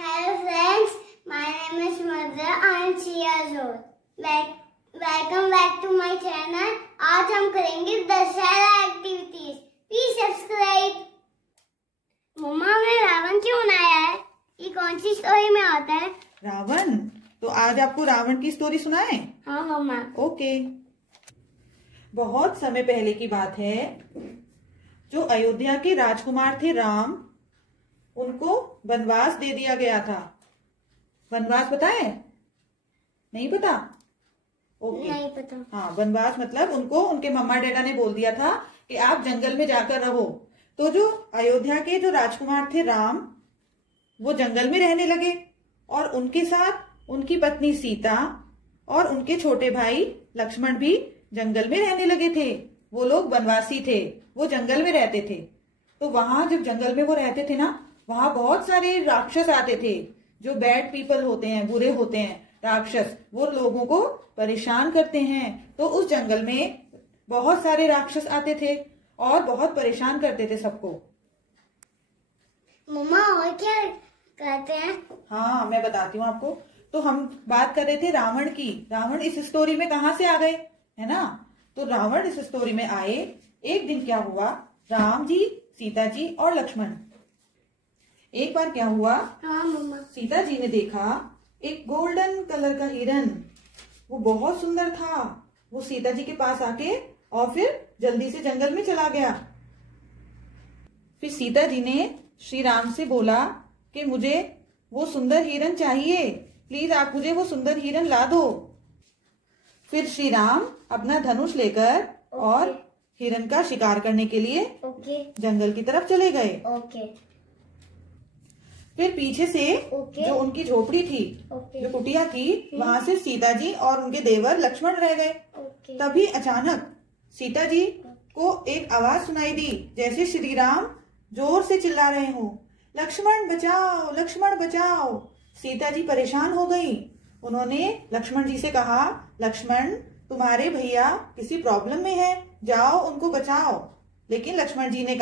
Hello friends, my name is Madhya. I am 3 years old. Welcome back to my channel. आज हम करेंगे Dussehra activities. Please subscribe. मम्मा ने रावण क्यों बनाया है? ये कौन सी स्टोरी में आता है? रावण? तो आज आपको रावण की स्टोरी सुनाए? हाँ मम्मा. ओके. बहुत समय पहले की बात है, जो अयोध्या के राजकुमार थे राम, उनको वनवास दे दिया गया था. वनवास पता है? नहीं पता? ओके. नहीं पता. हाँ, वनवास मतलब उनको उनके मम्मा डैडा ने बोल दिया था कि आप जंगल में जाकर रहो. तो जो अयोध्या के जो राजकुमार थे राम, वो जंगल में रहने लगे और उनके साथ उनकी पत्नी सीता और उनके छोटे भाई लक्ष्मण भी जंगल में रहने लगे थे. वो लोग वनवासी थे, वो जंगल में रहते थे. तो वहां जब जंगल में वो रहते थे ना, वहां बहुत सारे राक्षस आते थे, जो बैड पीपल होते हैं, बुरे होते हैं राक्षस. वो लोगों को परेशान करते हैं. तो उस जंगल में बहुत सारे राक्षस आते थे और बहुत परेशान करते थे सबको. मम्मा और क्या कहते हैं? हाँ, मैं बताती हूँ आपको. तो हम बात कर रहे थे रावण की. रावण इस स्टोरी में कहाँ से आ गए, है ना? तो रावण इस स्टोरी में आए. एक दिन क्या हुआ, राम जी, सीता जी और लक्ष्मण. एक बार क्या हुआ, हाँ मम्मा. सीता जी ने देखा एक गोल्डन कलर का हिरन. वो बहुत सुंदर था. वो सीता जी के पास आके और फिर जल्दी से जंगल में चला गया. फिर सीता जी ने श्री राम से बोला कि मुझे वो सुंदर हिरन चाहिए, प्लीज आप मुझे वो सुंदर हिरन ला दो. फिर श्री राम अपना धनुष लेकर और हिरन का शिकार करने के लिए जंगल की तरफ चले गए. फिर पीछे से जो उनकी झोपड़ी थी, जो कुटिया थी, वहां से सीता जी और उनके देवर लक्ष्मण रह गए. तभी अचानक सीता जी को एक आवाज सुनाई दी, जैसे श्री राम जोर से चिल्ला रहे हो, लक्ष्मण बचाओ, लक्ष्मण बचाओ. सीता जी परेशान हो गई. उन्होंने लक्ष्मण जी से कहा, लक्ष्मण तुम्हारे भैया किसी प्रॉब्लम में है, जाओ उनको बचाओ. लेकिन लक्ष्मण जी ने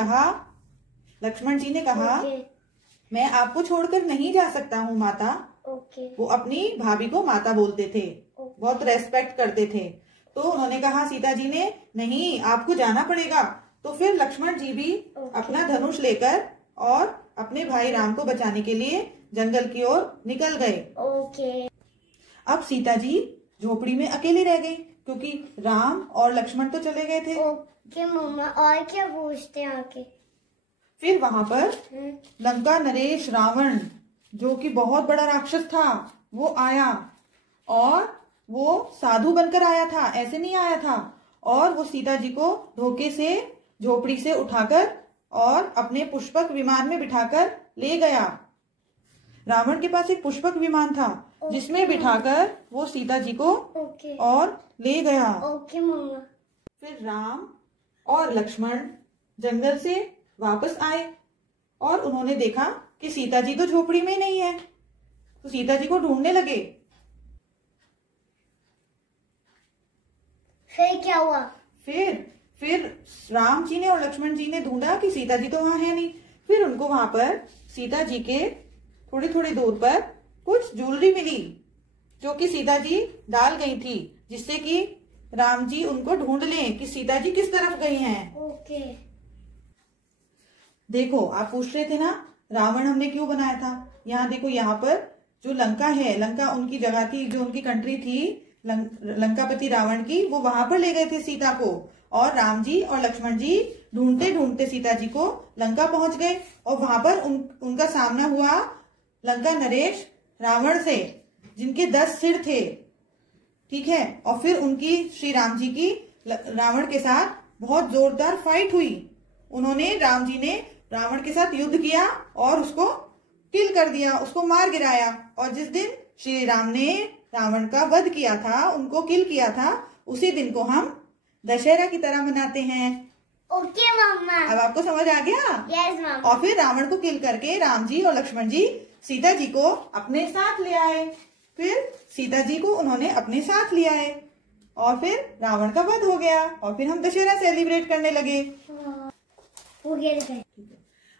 कहा मैं आपको छोड़कर नहीं जा सकता हूँ माता. वो अपनी भाभी को माता बोलते थे, बहुत रेस्पेक्ट करते थे. तो उन्होंने कहा, सीता जी ने, नहीं आपको जाना पड़ेगा. तो फिर लक्ष्मण जी भी अपना धनुष लेकर और अपने भाई राम को बचाने के लिए जंगल की ओर निकल गए. अब सीता जी झोपड़ी में अकेली रह गई, क्योंकि राम और लक्ष्मण तो चले गए थे. मम्मा और क्या पूछते हैं आके? फिर वहां पर लंका नरेश रावण, जो कि बहुत बड़ा राक्षस था, वो आया. और वो साधु बनकर आया था, ऐसे नहीं आया था. और वो सीता जी को धोखे से झोपड़ी से उठाकर और अपने पुष्पक विमान में बिठाकर ले गया. रावण के पास एक पुष्पक विमान था, जिसमें बिठाकर वो सीता जी को और ले गया. मम्मा. फिर राम और लक्ष्मण जंगल से वापस आए और उन्होंने देखा कि सीता जी तो झोपड़ी में नहीं है. तो सीता जी को ढूंढने लगे. फिर क्या हुआ? फिर राम जी ने और लक्ष्मण जी ने ढूंढा कि सीता जी तो वहां है नहीं. फिर उनको वहां पर सीता जी के थोड़ी थोड़ी दूर पर कुछ ज्वेलरी मिली, जो कि सीता जी डाल गई थी, जिससे कि राम जी उनको ढूंढ लें कि सीता जी किस तरफ गई हैं. देखो, आप पूछ रहे थे ना रावण हमने क्यों बनाया था. यहाँ देखो, यहाँ पर जो लंका है, लंका उनकी जगह थी, जो उनकी कंट्री थी लंकापति रावण की, वो वहां पर ले गए थे सीता को. और राम जी और लक्ष्मण जी ढूंढते ढूंढते सीता जी को लंका पहुंच गए. और वहां पर उनका सामना हुआ लंका नरेश रावण से, जिनके 10 सिर थे. ठीक है. और फिर उनकी श्री राम जी की रावण के साथ बहुत जोरदार फाइट हुई. उन्होंने, राम जी ने रावण के साथ युद्ध किया और उसको किल कर दिया, उसको मार गिराया. और जिस दिन श्री राम ने रावण का वध किया था, उनको किल किया था, उसी दिन को हम दशहरा की तरह मनाते हैं. ओके मम्मा. अब आपको समझ आ गया? यस मम्मा. और फिर रावण को किल करके राम जी और लक्ष्मण जी सीता जी को अपने साथ ले आए. फिर सीता जी को उन्होंने अपने साथ ले आए और फिर रावण का वध हो गया. और फिर हम दशहरा सेलिब्रेट करने लगे. हो गया.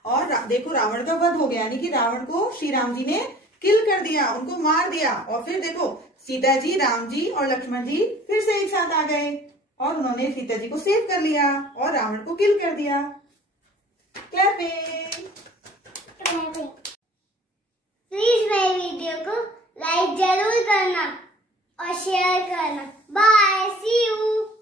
और देखो, रावण का वध हो गया, यानी कि रावण को श्री राम जी ने किल कर दिया, उनको मार दिया। और फिर देखो सीता जी, राम जी और लक्ष्मण जी फिर से एक साथ आ गए और उन्होंने सीता जी को सेव कर लिया और रावण को किल कर दिया। क्लैपिंग। प्लीज मेरी वीडियो को लाइक जरूर करना और शेयर करना। Bye, see you.